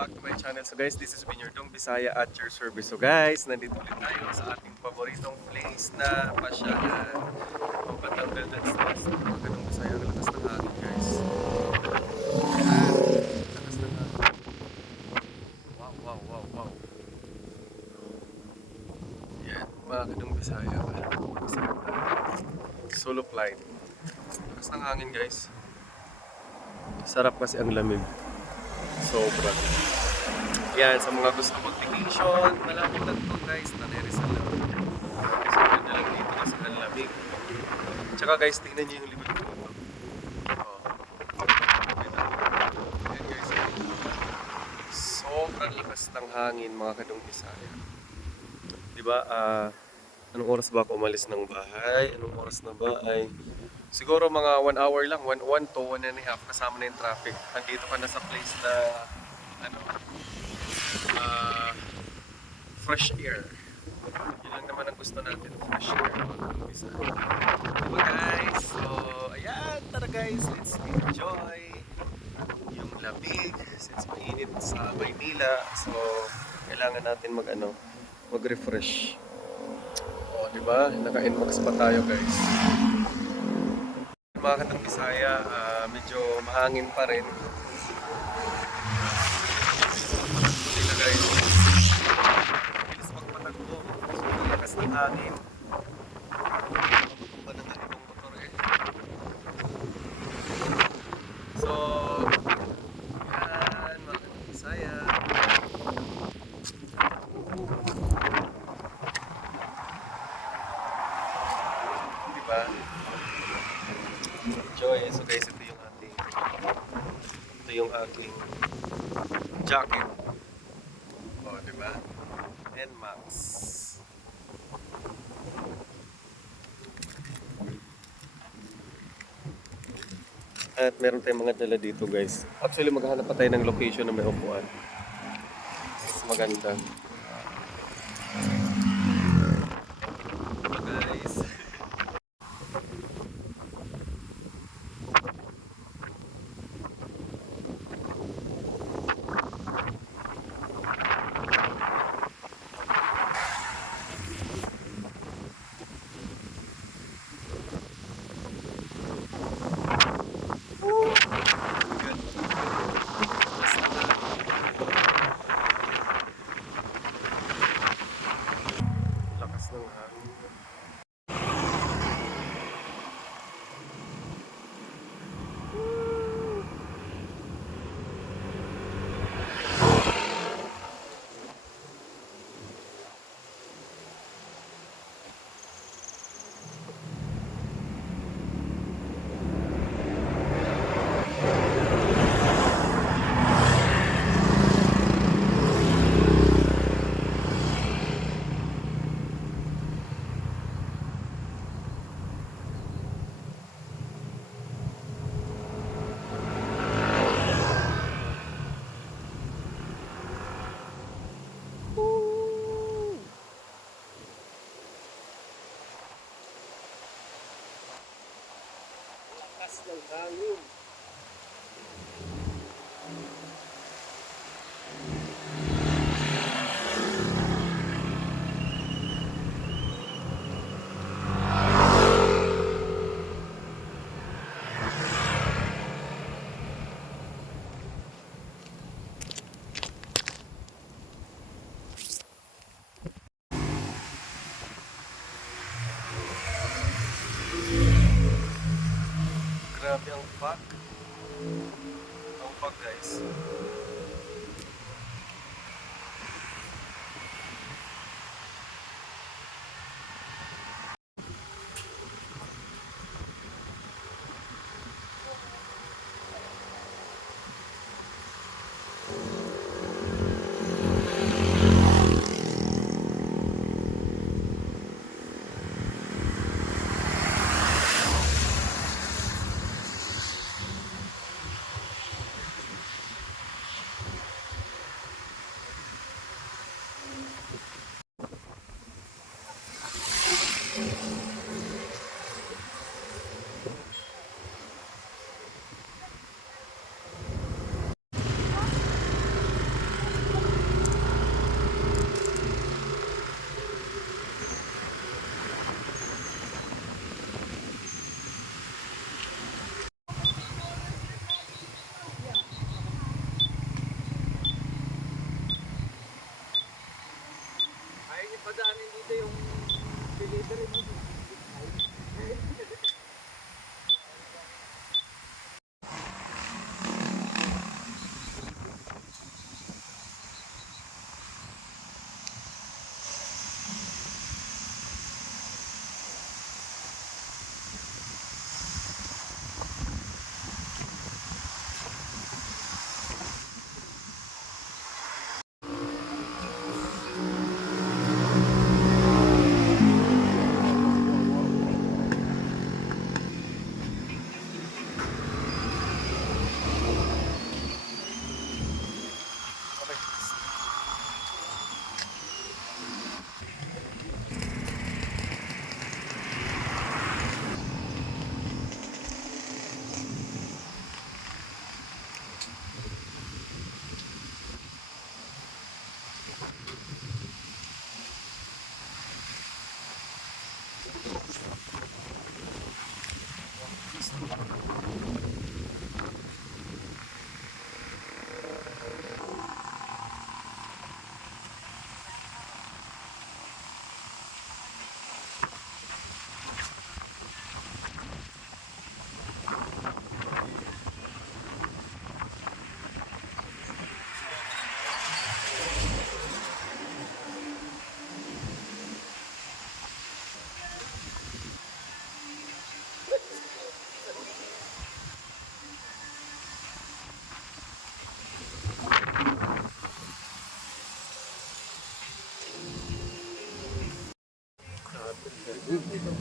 back to my channel. So guys, this is Binyardong Bisaya at your service. So guys, nandito ulit tayo sa ating paboritong place na pasyalan. Pampatanggal ng stress ng mga ganong Bisaya. Ang lakas ng hangin guys. Yan. Lakas ng hangin. Wow, wow, wow, wow. Yan, mga ganong Bisaya. Solo flight. Lakas ng hangin guys. Sarap kasi ang lamig. Sobra. Yan, sa mga gusto mag-vacation, malapit lang to guys, Tanay Rizal lang. So, ganda lang dito kasi ang lamig. Tsaka guys, tingnan nyo yung likod ko. Oh. Yan guys. Sobrang lakas ng hangin mga kadong Bisaya. Diba, anong oras ba ako umalis ng bahay? Anong oras na ba ay siguro mga 1 hour lang, 1 to 1.5 kasama na yung traffic. Andito ka na sa place na ano, fresh air. Yun lang naman ang gusto natin, fresh air. Diba guys? So, ayan, tara guys, let's enjoy yung lamig since mainit sa Maynila. So, kailangan natin mag-refresh. O, diba? Naka-NMAX pa tayo guys. Mga katang Bisaya, medyo mahangin pa rin. Sila guys, bilis magpatakbo. Sobrang lakas ng hangin. Mabutumba na nga ibang motor eh. So, yan, mga katang Bisaya. Diba? Enjoy. So guys, ito yung aking jacket. O, diba? NMAX. At meron tayong mga dala dito guys. Actually, maghanap pa tayo ng location na may upuan. Mas maganda. Ito guys. Lakas ng hangin. Lakas ng hangin. Grabe ang fog. Ang fog guys.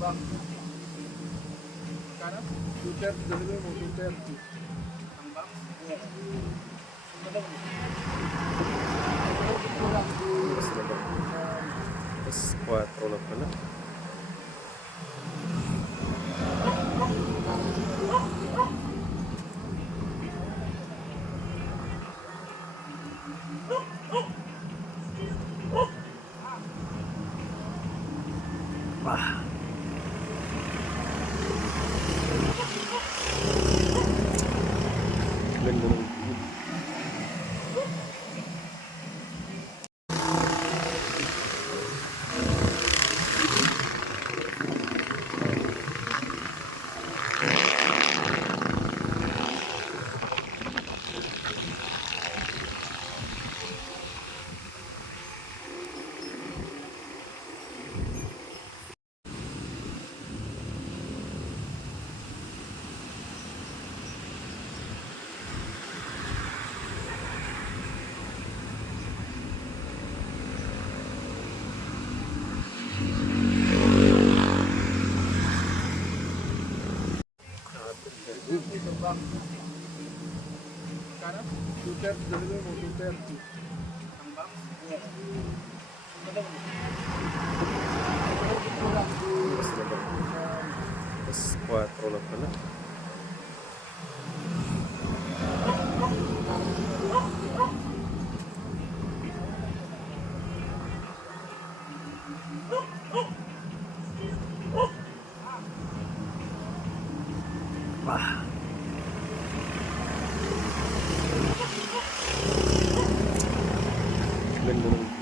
Magkano? 230, dalawa mo, 230. Ang box? Oo. Dalawa. Mas na ba? Mas 4 na pala. Ah. Ganda ng view. Ito box. Magkano? 230, dalawa mo, 230. Ang box? Oo. Dalawa. Mas na ba? Mas 4 na pala. Ah. Ganda ng